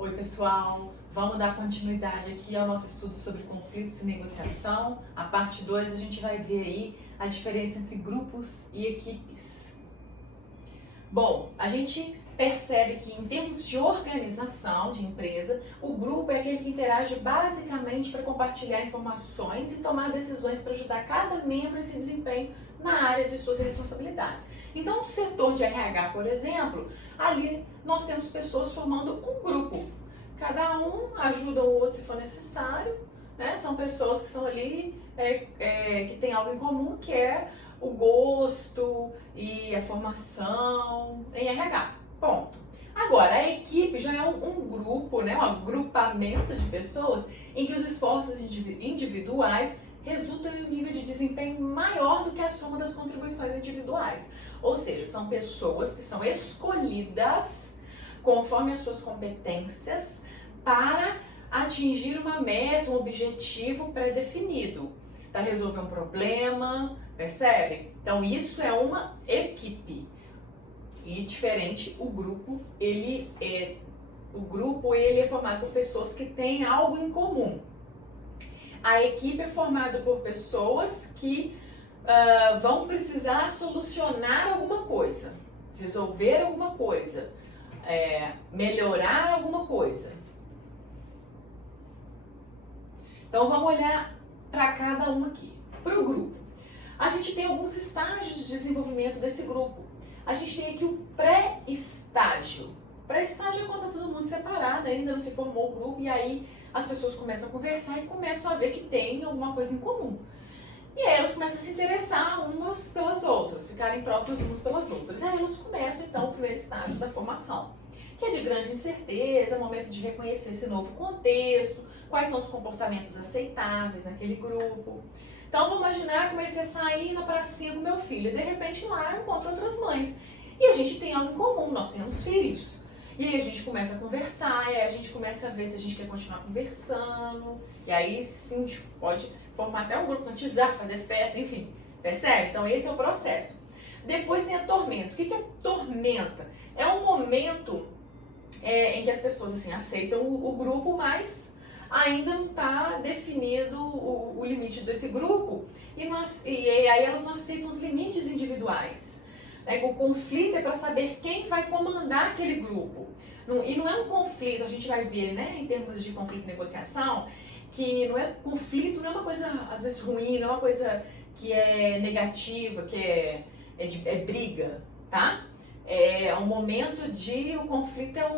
Oi pessoal, vamos dar continuidade aqui ao nosso estudo sobre conflitos e negociação. A parte 2 a gente vai ver aí a diferença entre grupos e equipes. Bom, a gente percebe que em termos de organização de empresa, o grupo é aquele que interage basicamente para compartilhar informações e tomar decisões para ajudar cada membro esse desempenho na área de suas responsabilidades. Então, no setor de RH, por exemplo, ali nós temos pessoas formando um grupo. Cada um ajuda o outro se for necessário, né? São pessoas que estão ali, que têm algo em comum, que é o gosto e a formação em RH. Ponto. Agora, a equipe já é um grupo, né? Um agrupamento de pessoas em que os esforços individuais resultam em um nível de desempenho maior do que a soma das contribuições individuais. Ou seja, são pessoas que são escolhidas conforme as suas competências para atingir uma meta, um objetivo pré-definido, para resolver um problema, percebe? Então isso é uma equipe. E diferente, o grupo ele é formado por pessoas que têm algo em comum. A equipe é formada por pessoas que vão precisar solucionar alguma coisa, resolver alguma coisa, melhorar alguma coisa. Então vamos olhar para cada um aqui. Para o grupo, a gente tem alguns estágios de desenvolvimento desse grupo. A gente tem aqui o pré-estágio. Pré-estágio é quando está todo mundo separado, ainda não se formou o grupo, e aí as pessoas começam a conversar e começam a ver que tem alguma coisa em comum. E aí elas começam a se interessar umas pelas outras, ficarem próximas umas pelas outras. E aí elas começam então o primeiro estágio da formação, que é de grande incerteza, momento de reconhecer esse novo contexto, quais são os comportamentos aceitáveis naquele grupo. Então vamos imaginar que comecei a sair na pracinha com meu filho, e de repente lá eu encontro outras mães. E a gente tem algo em comum, nós temos filhos. E aí a gente começa a conversar, e aí a gente começa a ver se a gente quer continuar conversando. E aí sim, a gente pode formar até um grupo no WhatsApp, fazer festa, enfim. Percebe? Então esse é o processo. Depois tem a tormenta. O que é tormenta? É um momento em que as pessoas assim, aceitam o grupo, mas ainda não está definido o limite desse grupo. E aí elas não aceitam os limites individuais. O conflito é para saber quem vai comandar aquele grupo. E não é um conflito, a gente vai ver, né, em termos de conflito e negociação, que conflito não é uma coisa, às vezes, ruim, não é uma coisa que é negativa, que é briga, tá? É um momento o conflito é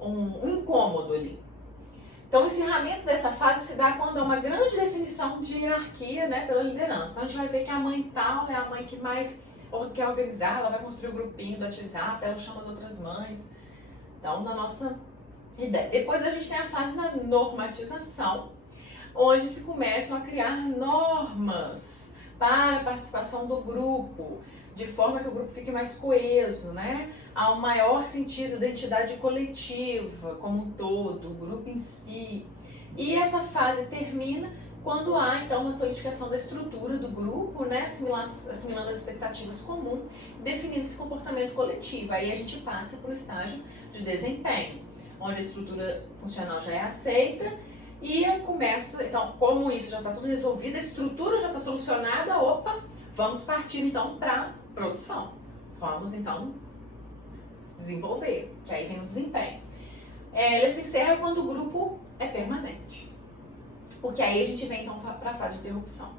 um incômodo ali. Então, o encerramento dessa fase se dá quando há uma grande definição de hierarquia, né, pela liderança. Então, a gente vai ver que a mãe tal é a mãe que mais quer organizar, ela vai construir o grupinho do WhatsApp, ela chama as outras mães. Então, na nossa ideia. Depois, a gente tem a fase da normatização, onde se começam a criar normas para a participação do grupo, de forma que o grupo fique mais coeso, né? Há um maior sentido de identidade coletiva como um todo, o grupo em si. E essa fase termina quando há, então, uma solidificação da estrutura do grupo, né? Assimilando as expectativas comuns, definindo esse comportamento coletivo. Aí a gente passa para o estágio de desempenho, onde a estrutura funcional já é aceita e começa, então, como isso já está tudo resolvido, a estrutura já está solucionada, vamos partir então para produção. Vamos então desenvolver, que aí vem o desempenho. Ele se encerra quando o grupo é permanente, porque aí a gente vem então para a fase de interrupção.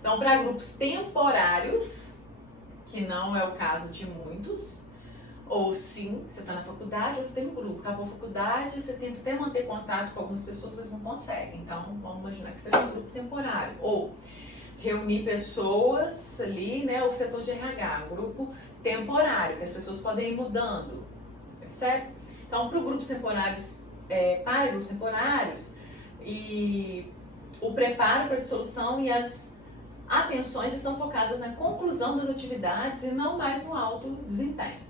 Então, para grupos temporários, que não é o caso de muitos, ou sim, você está na faculdade, você tem um grupo, acabou a faculdade, você tenta até manter contato com algumas pessoas, mas não consegue. Então, vamos imaginar que você tem um grupo temporário. Ou reunir pessoas ali, né, o setor de RH, um grupo temporário, que as pessoas podem ir mudando, percebe? Então, para grupos temporários, para grupos temporários, e o preparo para a dissolução e as atenções estão focadas na conclusão das atividades e não mais no alto desempenho.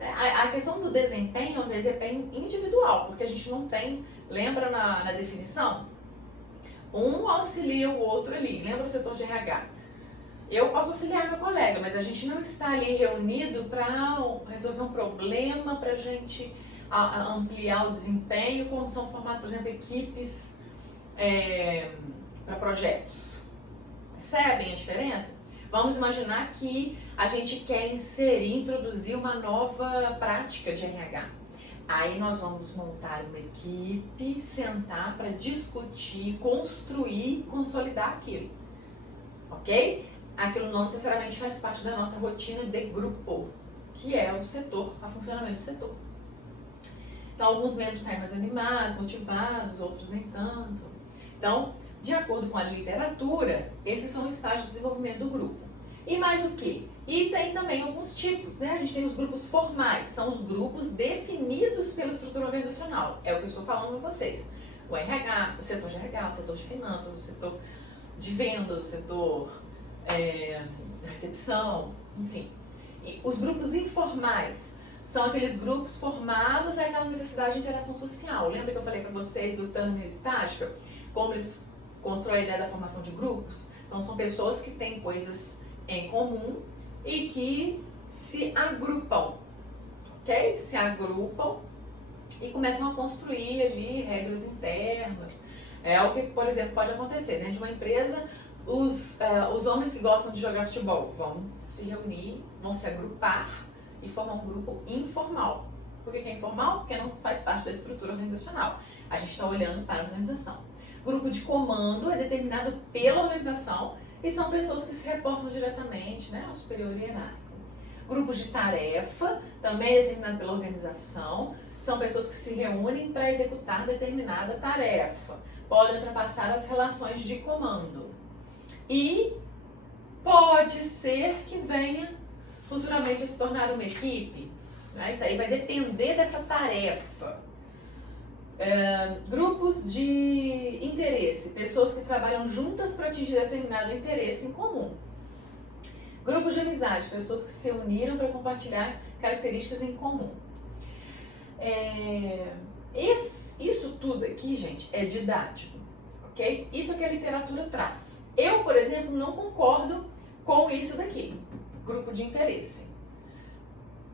A questão do desempenho é um desempenho individual, porque a gente não tem, lembra na definição? Um auxilia o outro ali, lembra o setor de RH? Eu posso auxiliar meu colega, mas a gente não está ali reunido para resolver um problema, para a gente ampliar o desempenho, como são formadas, por exemplo, equipes para projetos. Percebem a diferença? Vamos imaginar que a gente quer introduzir uma nova prática de RH. Aí nós vamos montar uma equipe, sentar para discutir, construir, consolidar aquilo. Ok? Aquilo não necessariamente faz parte da nossa rotina de grupo, que é o setor, o funcionamento do setor. Então, alguns membros saem mais animados, motivados, outros nem tanto. Então, de acordo com a literatura, esses são os estágios de desenvolvimento do grupo. E mais o quê? E tem também alguns tipos, né? A gente tem os grupos formais, são os grupos definidos pela estrutura organizacional. É o que eu estou falando com vocês. O RH, o setor de RH, o setor de finanças, o setor de vendas, o setor de recepção, enfim. E os grupos informais são aqueles grupos formados àquela necessidade de interação social. Lembra que eu falei para vocês do Turner e Tashfer? Como eles constroem a ideia da formação de grupos? Então, são pessoas que têm coisas em comum e que se agrupam, ok? Se agrupam e começam a construir ali regras internas. É o que, por exemplo, pode acontecer dentro de uma empresa. Os homens que gostam de jogar futebol vão se reunir, vão se agrupar e formar um grupo informal. Por que é informal? Porque não faz parte da estrutura organizacional. A gente está olhando para a organização. Grupo de comando é determinado pela organização e são pessoas que se reportam diretamente, né, ao superior hierárquico. Grupos de tarefa também é determinado pela organização, são pessoas que se reúnem para executar determinada tarefa. Podem ultrapassar as relações de comando. E pode ser que venha futuramente a se tornar uma equipe, né? Isso aí vai depender dessa tarefa. Grupos de interesse, pessoas que trabalham juntas para atingir determinado interesse em comum. Grupos de amizade, pessoas que se uniram para compartilhar características em comum. Isso tudo aqui, gente, é didático, ok? Isso é que a literatura traz. Eu, por exemplo, não concordo com isso daqui, grupo de interesse,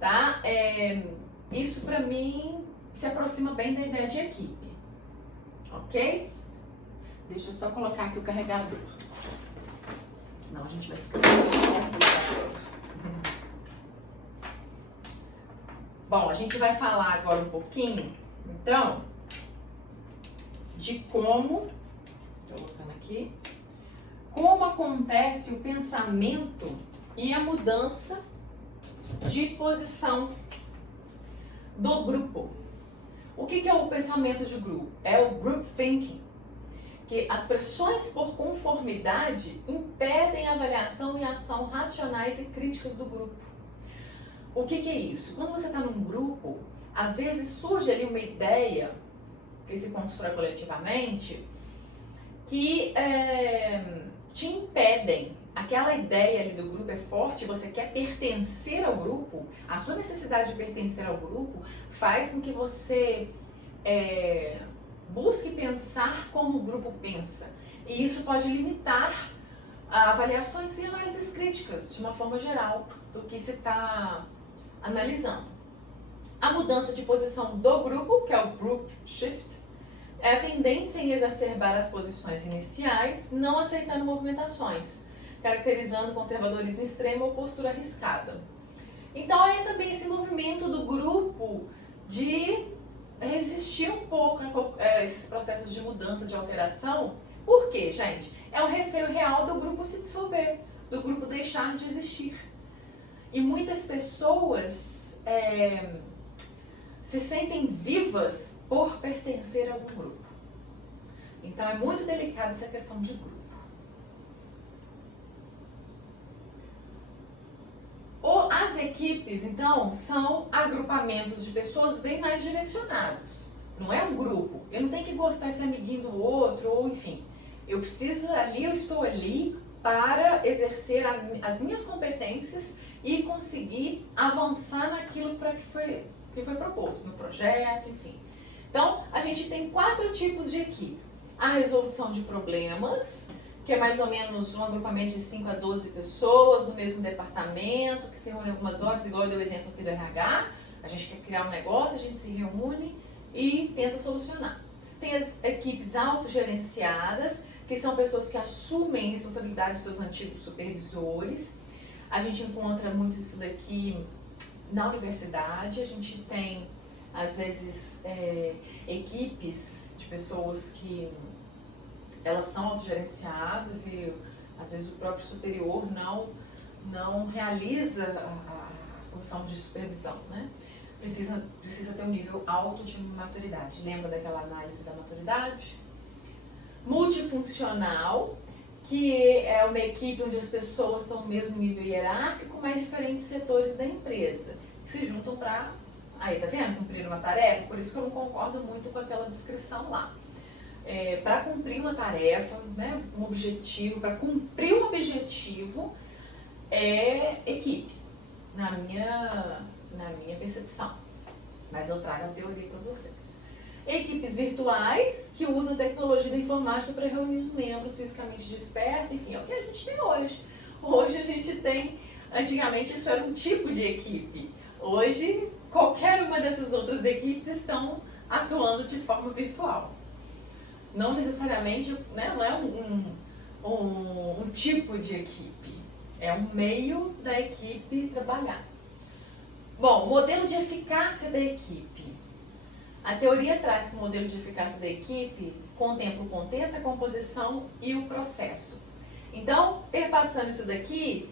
tá? Isso para mim se aproxima bem da ideia de equipe, ok? Deixa eu só colocar aqui o carregador, senão a gente vai ficar sem carregador. Bom, a gente vai falar agora um pouquinho, então, de como, estou colocando aqui, como acontece o pensamento e a mudança de posição do grupo. O que é o pensamento de grupo? É o group thinking, que as pressões por conformidade impedem a avaliação e ação racionais e críticas do grupo. O que é isso? Quando você está num grupo, às vezes surge ali uma ideia que se constrói coletivamente que te impedem. Aquela ideia ali do grupo é forte, você quer pertencer ao grupo, a sua necessidade de pertencer ao grupo faz com que você busque pensar como o grupo pensa. E isso pode limitar avaliações e análises críticas, de uma forma geral, do que se está analisando. A mudança de posição do grupo, que é o group shift, é a tendência em exacerbar as posições iniciais, não aceitando movimentações, caracterizando conservadorismo extremo ou postura arriscada. Então é também esse movimento do grupo de resistir um pouco a esses processos de mudança, de alteração. Por quê, gente? É um receio real do grupo se dissolver, do grupo deixar de existir. E muitas pessoas se sentem vivas por pertencer a algum grupo. Então é muito delicada essa questão de grupo. As equipes, então, são agrupamentos de pessoas bem mais direcionados. Não é um grupo. Eu não tenho que gostar desse amiguinho do outro, ou enfim. Eu estou ali para exercer as minhas competências e conseguir avançar naquilo para que foi proposto, no projeto, enfim. Então, a gente tem 4 tipos de equipe. A resolução de problemas, que é mais ou menos um agrupamento de 5 a 12 pessoas do mesmo departamento, que se reúne algumas horas, igual eu dei o exemplo aqui do RH. A A gente quer criar um negócio, a gente se reúne e tenta solucionar. Tem as equipes autogerenciadas, que são pessoas que assumem a responsabilidade dos seus antigos supervisores. A gente encontra muito isso daqui na universidade. A gente tem, às vezes, equipes de pessoas que elas são autogerenciadas e, às vezes, o próprio superior não realiza a função de supervisão, né? Precisa ter um nível alto de maturidade. Lembra daquela análise da maturidade? Multifuncional, que é uma equipe onde as pessoas estão no mesmo nível hierárquico, mas diferentes setores da empresa, que se juntam para, aí, tá vendo? Cumprir uma tarefa. Por isso que eu não concordo muito com aquela descrição lá. Para cumprir uma tarefa, né, um objetivo, para cumprir um objetivo, é equipe, na minha percepção. Mas eu trago a teoria para vocês. Equipes virtuais, que usam tecnologia da informática para reunir os membros fisicamente dispersos, enfim, é o que a gente tem hoje. Hoje a gente tem, antigamente isso era um tipo de equipe. Hoje, qualquer uma dessas outras equipes estão atuando de forma virtual. Não necessariamente, né, não é um tipo de equipe, é um meio da equipe trabalhar. Bom, modelo de eficácia da equipe. A teoria traz que o modelo de eficácia da equipe contempla o contexto, a composição e o processo. Então, perpassando isso daqui,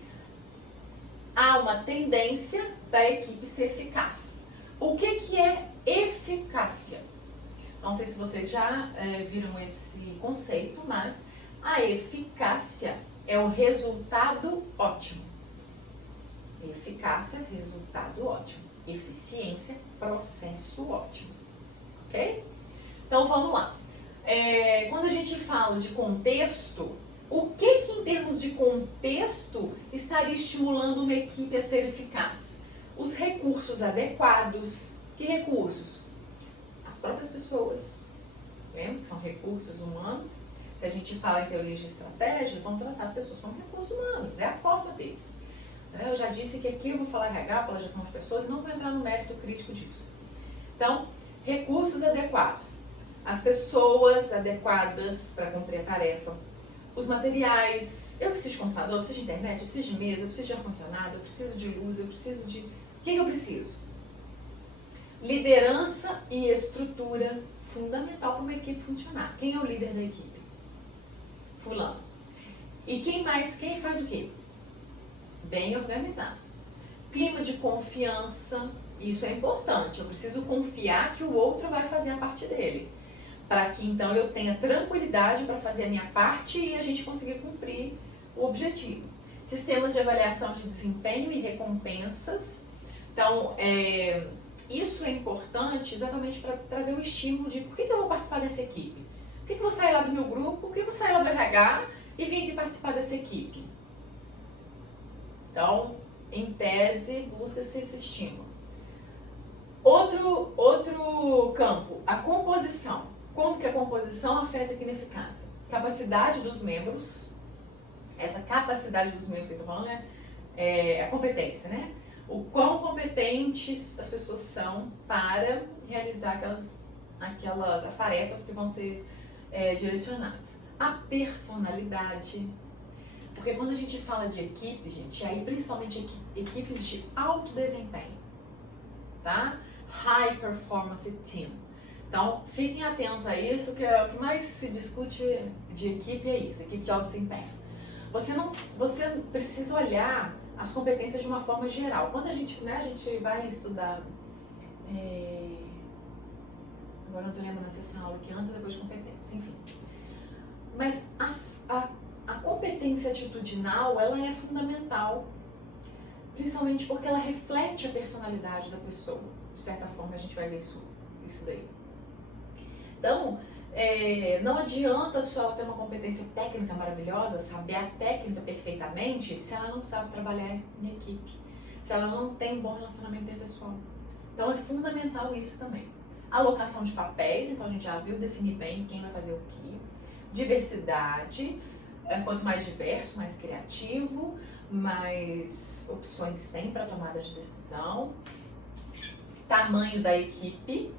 há uma tendência da equipe ser eficaz. O que é eficácia? Não sei se vocês já viram esse conceito, mas a eficácia é o resultado ótimo. Eficácia, resultado ótimo. Eficiência, processo ótimo. Ok? Então vamos lá. Quando a gente fala de contexto, o que em termos de contexto estaria estimulando uma equipe a ser eficaz? Os recursos adequados. Que recursos? As próprias pessoas. Lembra que são recursos humanos? Se a gente fala em teorias de estratégia, vamos tratar as pessoas como recursos humanos. É a forma deles. Eu já disse que aqui eu vou falar RH, falar gestão de pessoas, não vou entrar no mérito crítico disso. Então, recursos adequados. As pessoas adequadas para cumprir a tarefa. Os materiais. Eu preciso de computador, eu preciso de internet, eu preciso de mesa, eu preciso de ar-condicionado, eu preciso de luz, eu preciso de... O que eu preciso? Liderança e estrutura fundamental para uma equipe funcionar. Quem é o líder da equipe? Fulano. E quem faz o quê? Bem organizado. Clima de confiança, isso é importante. Eu preciso confiar que o outro vai fazer a parte dele. Para que então eu tenha tranquilidade para fazer a minha parte e a gente conseguir cumprir o objetivo. Sistemas de avaliação de desempenho e recompensas. Então, isso é importante exatamente para trazer o estímulo de por que eu vou participar dessa equipe? Por que eu vou sair lá do meu grupo? Por que eu vou sair lá do RH e vir aqui participar dessa equipe? Então, em tese, busca-se esse estímulo. Outro campo, a composição. Como que a composição afeta aqui na eficácia? Capacidade dos membros. Essa capacidade dos membros que eu estou falando é a competência, né? O quão competentes as pessoas são para realizar as tarefas que vão ser direcionadas. A personalidade. Porque quando a gente fala de equipe, gente, aí principalmente equipes de alto desempenho, tá? High Performance Team. Então, fiquem atentos a isso, que é o que mais se discute de equipe é isso, equipe de alto desempenho. Você precisa olhar as competências de uma forma geral. Quando a gente vai estudar, agora não estou lembrando se essa aula aqui antes ou depois de competência, enfim. Mas a competência atitudinal, ela é fundamental, principalmente porque ela reflete a personalidade da pessoa. De certa forma, a gente vai ver isso daí. Então, não adianta só ter uma competência técnica maravilhosa, saber a técnica perfeitamente, se ela não sabe trabalhar em equipe, se ela não tem um bom relacionamento interpessoal. Então, é fundamental isso também. Alocação de papéis, então a gente já viu definir bem quem vai fazer o quê. Diversidade, quanto mais diverso, mais criativo, mais opções tem para tomada de decisão. Tamanho da equipe.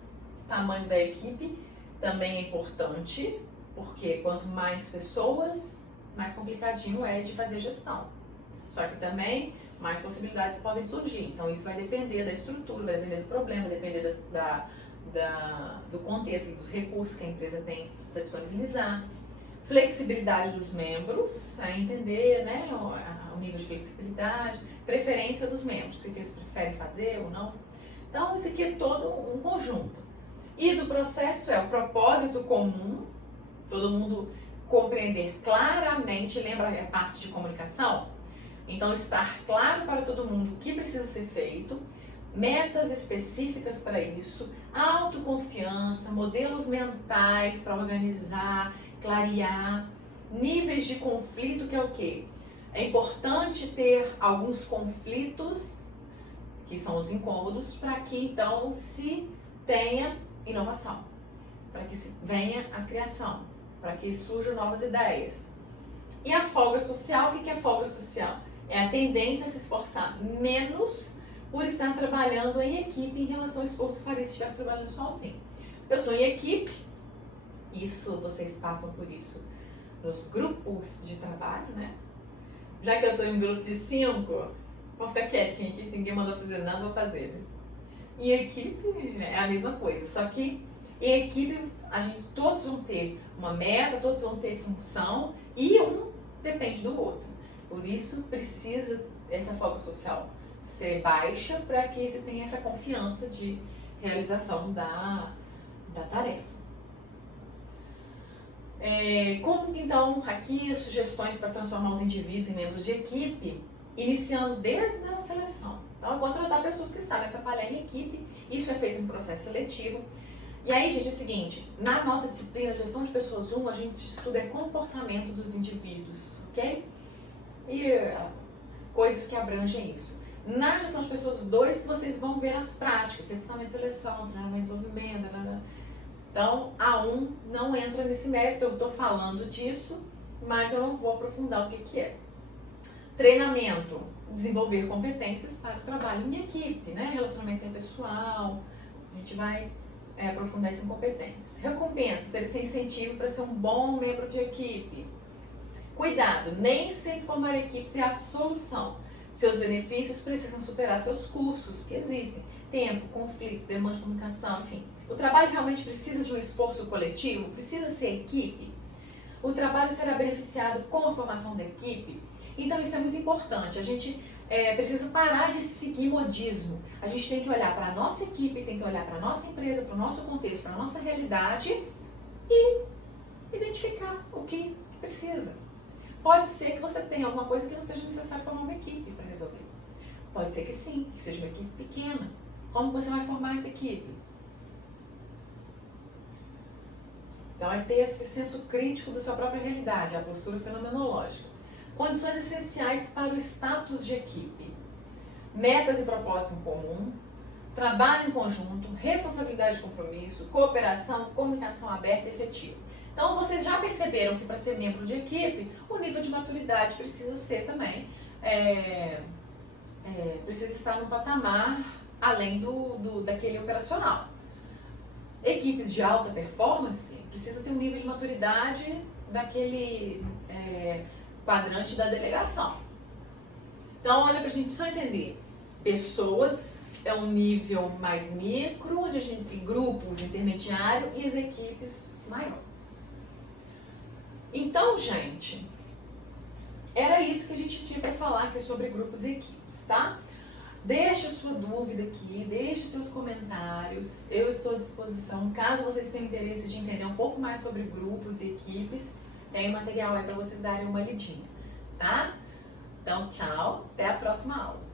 Tamanho da equipe também é importante, porque quanto mais pessoas, mais complicadinho é de fazer gestão. Só que também mais possibilidades podem surgir. Então isso vai depender da estrutura, vai depender do problema, vai depender do contexto, dos recursos que a empresa tem para disponibilizar. Flexibilidade dos membros, a entender, né, o nível de flexibilidade, preferência dos membros, o que eles preferem fazer ou não. Então isso aqui é todo um conjunto. E do processo é o propósito comum, todo mundo compreender claramente, lembra a parte de comunicação? Então, estar claro para todo mundo o que precisa ser feito, metas específicas para isso, autoconfiança, modelos mentais para organizar, clarear, níveis de conflito, que é o quê? É importante ter alguns conflitos, que são os incômodos, para que então se tenha inovação, para que se venha a criação, para que surjam novas ideias. E a folga social, o que é folga social? É a tendência a se esforçar menos por estar trabalhando em equipe em relação ao esforço que faria se estivesse trabalhando sozinho. Eu estou em equipe, isso vocês passam por isso nos grupos de trabalho, né? Já que eu estou em um grupo de 5, vou ficar quietinha aqui, se ninguém mandou fazer nada, vou fazer. Né? Em equipe é a mesma coisa, só que em equipe todos vão ter uma meta, todos vão ter função e um depende do outro. Por isso precisa essa folga social ser baixa para que você tenha essa confiança de realização da tarefa. Como então aqui as sugestões para transformar os indivíduos em membros de equipe, iniciando desde a seleção. Então é contratar pessoas que sabem trabalhar em equipe, isso é feito em processo seletivo. E aí, gente, é o seguinte, na nossa disciplina de gestão de pessoas 1, a gente estuda comportamento dos indivíduos, ok? E coisas que abrangem isso. Na gestão de pessoas 2, vocês vão ver as práticas, recrutamento e seleção, treinamento e desenvolvimento, Então, a 1 não entra nesse mérito, eu estou falando disso, mas eu não vou aprofundar o que é. Treinamento, desenvolver competências para o trabalho em equipe, né? Relacionamento interpessoal, a gente vai aprofundar isso em competências. Recompensa, oferecer incentivo para ser um bom membro de equipe. Cuidado, nem sempre formar equipes é a solução. Seus benefícios precisam superar seus custos, que existem. Tempo, conflitos, demanda de comunicação, enfim. O trabalho realmente precisa de um esforço coletivo? Precisa ser equipe? O trabalho será beneficiado com a formação da equipe? Então isso é muito importante. A gente precisa parar de seguir modismo. A gente tem que olhar para a nossa equipe, tem que olhar para a nossa empresa, para o nosso contexto, para a nossa realidade e identificar o que precisa. Pode ser que você tenha alguma coisa que não seja necessário formar uma equipe para resolver. Pode ser que sim, que seja uma equipe pequena. Como você vai formar essa equipe? Então é ter esse senso crítico da sua própria realidade, a postura fenomenológica. Condições essenciais para o status de equipe. Metas e propósitos em comum, trabalho em conjunto, responsabilidade e compromisso, cooperação, comunicação aberta e efetiva. Então vocês já perceberam que para ser membro de equipe, o nível de maturidade precisa ser também, precisa estar no patamar além daquele operacional. Equipes de alta performance precisam ter um nível de maturidade daquele quadrante da delegação. Então olha pra gente só entender, pessoas é um nível mais micro, onde a gente tem grupos intermediários e as equipes maior. Então, gente, era isso que a gente tinha para falar aqui sobre grupos e equipes, tá? Deixe a sua dúvida aqui, deixe seus comentários, eu estou à disposição. Caso vocês tenham interesse de entender um pouco mais sobre grupos e equipes, tem material aí para vocês darem uma lidinha, tá? Então, tchau, até a próxima aula.